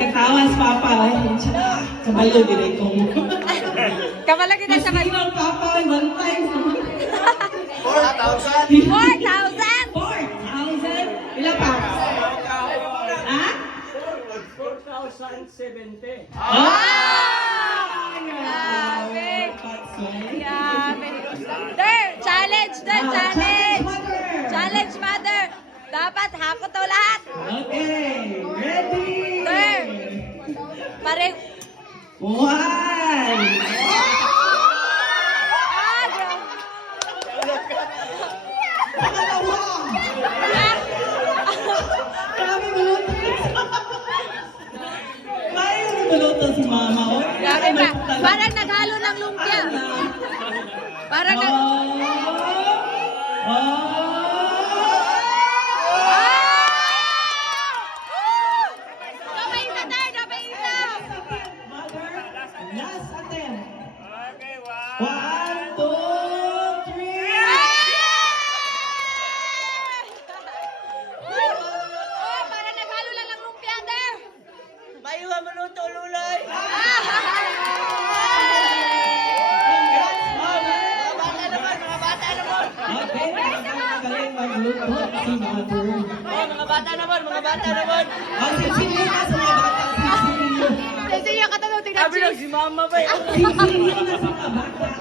Katawas papa ay kabalo dire ko. Kabalo kita sa Sino papa ay one time. 4,000. 4,000. Ilan pa? Ha? 4,070. Grabe. Grabe. Der, challenge, challenge. Challenge, mother. Dapat hakot daw lahat. Okay, ready? Der. Pare. One. Pangalawa. Grabe maluto. Kaya maluto si mama. Oh. Grabe pa. Parang naghalo ng lumpia. Parang nag... Gabay na tayo, gabay na. Last attempt. Okay, 1, 2, 3. Oh, parang naghalo lang ng lumpia there. Maiwa maluto luloy. Okay, magaling magluto si mother. Oh, mga bata naman, mga bata naman. Sisingin na sa mga bata. Sisingin nyo. Kasi yung katanong, tingnan Sabi lang si mama ba? Sisingin na sa mga bata.